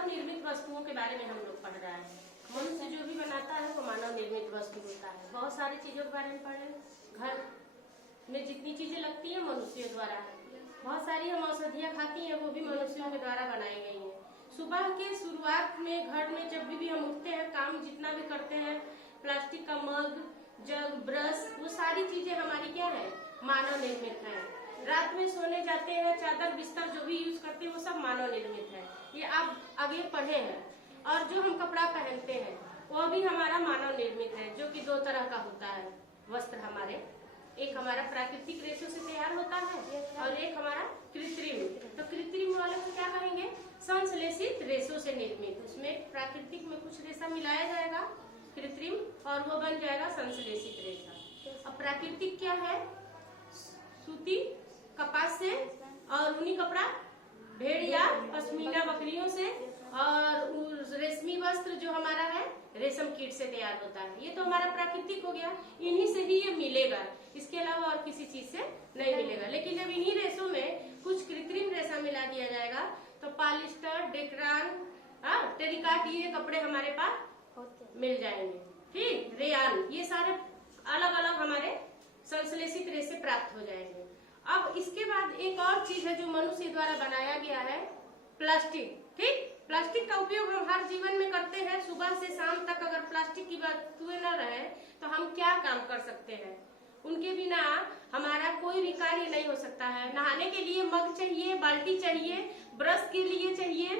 मानव निर्मित वस्तुओं के बारे में हम लोग पढ़ रहे हैं। मनुष्य जो भी बनाता है वो मानव निर्मित वस्तु होता है। बहुत सारी चीजों के बारे में पढ़े। घर में जितनी चीजें लगती है मनुष्यों द्वारा, बहुत सारी हम औषधियाँ खाती हैं वो भी मनुष्यों के द्वारा बनाई गई हैं। सुबह के शुरुआत में घर में जब भी हम उठते हैं, काम जितना भी करते हैं, प्लास्टिक का मग, जग, ब्रश, वो सारी चीजें हमारी क्या है, मानव निर्मित है। रात में सोने जाते हैं, चादर बिस्तर जो भी यूज करते हैं वो सब मानव निर्मित है। ये आप आगे पढ़े हैं। और जो हम कपड़ा पहनते हैं वो भी हमारा मानव निर्मित है, जो कि दो तरह का होता है वस्त्र हमारे। एक हमारा प्राकृतिक रेशों से तैयार होता है और एक हमारा कृत्रिम। तो कृत्रिम वाले को क्या कहेंगे, संश्लेषित रेशों से निर्मित। उसमें प्राकृतिक में कुछ रेशा मिलाया जाएगा कृत्रिम और वो बन जाएगा संश्लेषित रेशा। अब प्राकृतिक क्या है, सूती कपास से और ऊनी कपड़ा भेड़ या पश्मीना बकरियों से, और रेशमी वस्त्र जो हमारा है रेशम कीट से तैयार होता है। ये तो हमारा प्राकृतिक हो गया, इन्हीं से ही ये मिलेगा, इसके अलावा और किसी चीज से नहीं मिलेगा। लेकिन जब इन्हीं रेशों में कुछ कृत्रिम रेशा मिला दिया जाएगा तो पॉलिस्टर, डेक्रान, टेरिकॉट, ये कपड़े हमारे पास मिल जाएंगे। ठीक, रेयान, ये सारे अलग अलग हमारे संश्लेषित रेशे प्राप्त हो जाएंगे। अब इसके बाद एक और चीज है जो मनुष्य द्वारा बनाया गया है, प्लास्टिक। ठीक, प्लास्टिक का उपयोग हम हर जीवन में करते हैं। सुबह से शाम तक अगर प्लास्टिक की वस्तुएं न रहे तो हम क्या काम कर सकते हैं। उनके बिना हमारा कोई भी कार्य नहीं हो सकता है। नहाने के लिए मग चाहिए, बाल्टी चाहिए, ब्रश के लिए चाहिए,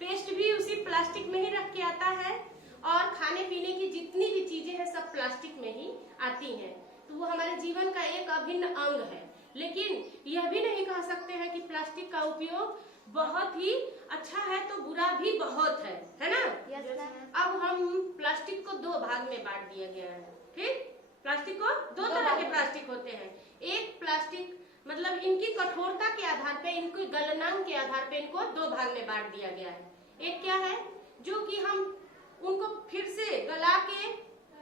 पेस्ट भी उसी प्लास्टिक में ही रख के आता है, और खाने पीने की जितनी भी चीजें हैं सब प्लास्टिक में ही आती हैं। तो वो हमारे जीवन का एक अभिन्न अंग है। लेकिन यह भी नहीं कह सकते हैं कि प्लास्टिक का उपयोग बहुत ही अच्छा है तो बुरा भी बहुत है ना? अब हम प्लास्टिक को दो भाग में बांट दिया गया है। ठीक, प्लास्टिक को दो तरह के प्लास्टिक होते हैं। एक प्लास्टिक मतलब इनकी कठोरता के आधार पे, इनकी गलनांक के आधार पे इनको दो भाग में बांट दिया गया है। एक क्या है, जो कि हम उनको फिर से गला के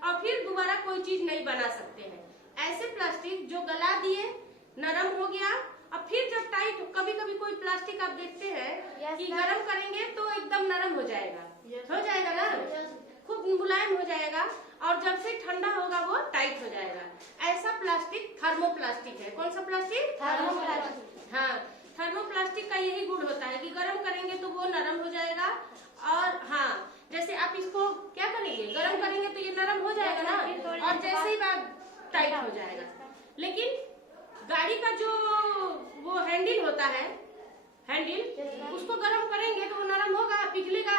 और फिर दोबारा कोई चीज नहीं बना सकते हैं। ऐसे प्लास्टिक जो गला दिए, नरम हो गया, अब फिर जब टाइट, कभी कभी कोई प्लास्टिक आप देखते हैं कि गर्म करेंगे तो एकदम नरम हो जाएगा, हो जाएगा ना, खूब मुलायम हो जाएगा, और जब से ठंडा होगा वो टाइट हो जाएगा। ऐसा प्लास्टिक थर्मोप्लास्टिक है। कौन सा प्लास्टिक? थर्मोप्लास्टिक। हाँ, थर्मोप्लास्टिक का यही गुण होता है कि गर्म करेंगे तो वो नरम हो जाएगा, और हाँ, जैसे आप इसको क्या करेंगे, गर्म करेंगे तो ये नरम हो जाएगा ना, और जैसे ही बात टाइट हो जाएगा। लेकिन गाड़ी का जो वो हैंडल होता है, हैंडल, उसको गर्म करेंगे तो वो नरम होगा, पिघलेगा?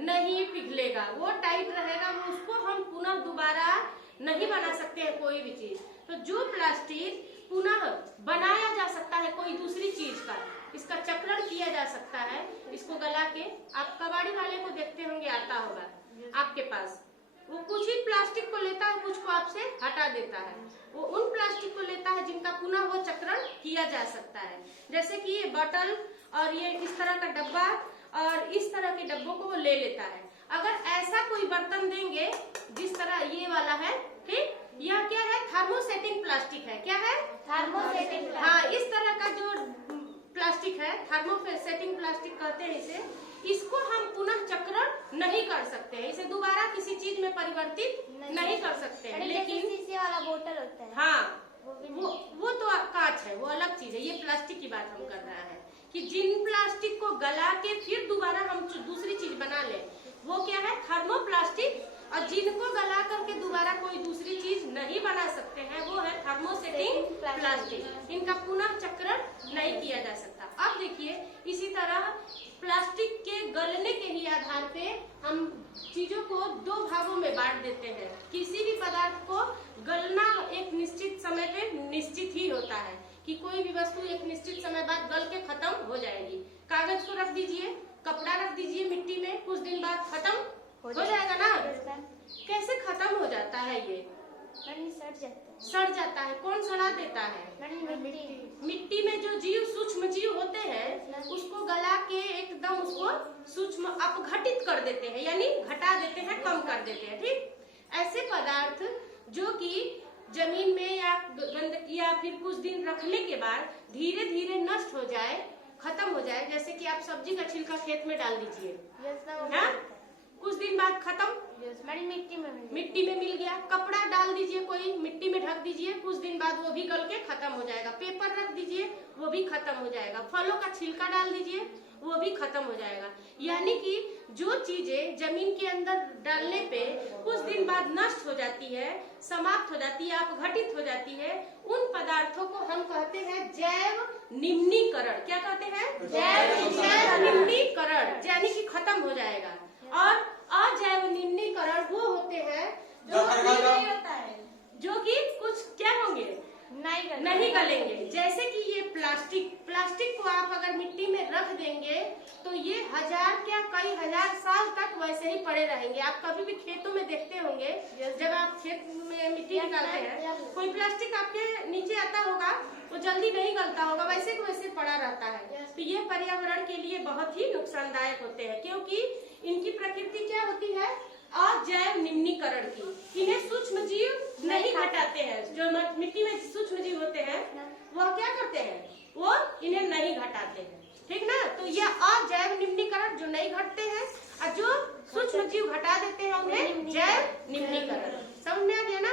नहीं पिघलेगा, वो टाइट रहेगा। वो उसको हम पुनः दोबारा नहीं बना सकते हैं कोई भी चीज। तो जो प्लास्टिक पुनः बनाया जा सकता है कोई दूसरी चीज का, इसका चक्रण किया जा सकता है, इसको गला के, आप कबाड़ी वाले को देखते होंगे, आता होगा आपके पास, वो कुछ ही प्लास्टिक को लेता है, कुछ को आपसे हटा देता है। वो उन प्लास्टिक को लेता है जिनका पुनः वो चक्रण किया जा सकता है। जैसे कि ये बोतल और ये इस तरह का डब्बा और इस तरह के डब्बों को वो ले लेता है। अगर ऐसा कोई बर्तन देंगे जिस तरह ये वाला है, ठीक, यह क्या है, थर्मोसेटिंग प्लास्टिक है। क्या है? थर्मोसेटिंग। हाँ, इस तरह का जो प्लास्टिक है थर्मोसेटिंग प्लास्टिक कहते हैं इसे। इसको हम पुनः चक्रण नहीं कर सकते हैं, इसे दोबारा किसी चीज में परिवर्तित नहीं कर सकते हैं। लेकिन शीशे वाला बोतल होता है, हाँ, वो तो कांच है, वो अलग चीज है। ये प्लास्टिक की बात हम कर रहे हैं कि जिन प्लास्टिक को गला के फिर दोबारा हम दूसरी चीज बना ले, वो क्या है, थर्मोप्लास्टिक। और जिनको गला करके दोबारा कोई दूसरी चीज नहीं बना सकते हैं वो है थर्मोसेटिंग प्लास्टिक। इनका पुनः चक्रण नहीं किया जा सकता। अब देखिए, इसी तरह प्लास्टिक के गलने के ही आधार पे हम चीजों को दो भागों में बांट देते हैं। किसी भी पदार्थ को गलना एक निश्चित समय पे निश्चित ही होता है कि कोई भी वस्तु एक निश्चित समय बाद गल के खत्म हो जाएगी। कागज को रख दीजिए, कपड़ा रख दीजिए मिट्टी में, कुछ दिन बाद खत्म हो जाएगा ना। कैसे खत्म हो जाता है ये? सड़ जाता है। कौन सड़ा देता है? मिट्टी में जो जीव, सूक्ष्म जीव होते हैं, उसको गला के एकदम उसको सूक्ष्म अपघटित कर देते हैं, यानी घटा देते हैं, कम कर देते हैं। ठीक, ऐसे पदार्थ जो कि जमीन में या फिर कुछ दिन रखने के बाद धीरे धीरे नष्ट हो जाए, खत्म हो जाए, जैसे कि आप सब्जी का छिलका खेत में डाल दीजिए, हाँ? कुछ दिन बाद खत्म, मिट्टी में मिल गया। कपड़ा डाल दीजिए, कोई मिट्टी में ढक दीजिए, कुछ दिन बाद वो भी गल के खत्म हो जाएगा। पेपर रख दीजिए, वो भी खत्म हो जाएगा। फलों का छिलका डाल दीजिए, वो भी खत्म हो जाएगा। यानी कि जो चीजें जमीन के अंदर डालने पे कुछ दिन बाद नष्ट हो जाती है, समाप्त हो जाती है, अपघटित हो जाती है, उन पदार्थों को हम कहते हैं जैव निम्नीकरण। क्या कहते हैं? जैव निम्नीकरण, यानी कि खत्म हो जाएगा। और अजैव निम्नीकरण वो होते हैं जो कि कुछ क्या होंगे, नहीं गलेंगे। जैसे कि ये प्लास्टिक को आप अगर मिट्टी में रख देंगे तो ये कई हजार साल तक वैसे ही पड़े रहेंगे। आप कभी भी खेतों में देखते होंगे, जब आप खेत में मिट्टी निकालते हैं, कोई प्लास्टिक आपके नीचे आता होगा, वो जल्दी नहीं गलता होगा, वैसे को वैसे पड़ा रहता है। तो ये पर्यावरण के लिए बहुत ही नुकसानदायक होते हैं, क्योंकि इनकी प्रकृति क्या होती है, अजैव निम्नीकरण की। इन्हें सूक्ष्म जीव नहीं हटाते हैं। जो मिट्टी में सूक्ष्म जीव होते हैं वह क्या करते हैं, वो इन्हें नहीं घटाते हैं। ठीक ना? तो ये अजैव निम्नीकरण जो नहीं घटते हैं, और जो सूक्ष्म जीव घटा देते हैं उन्हें जैव निम्नीकरण। समझ में आ गया ना?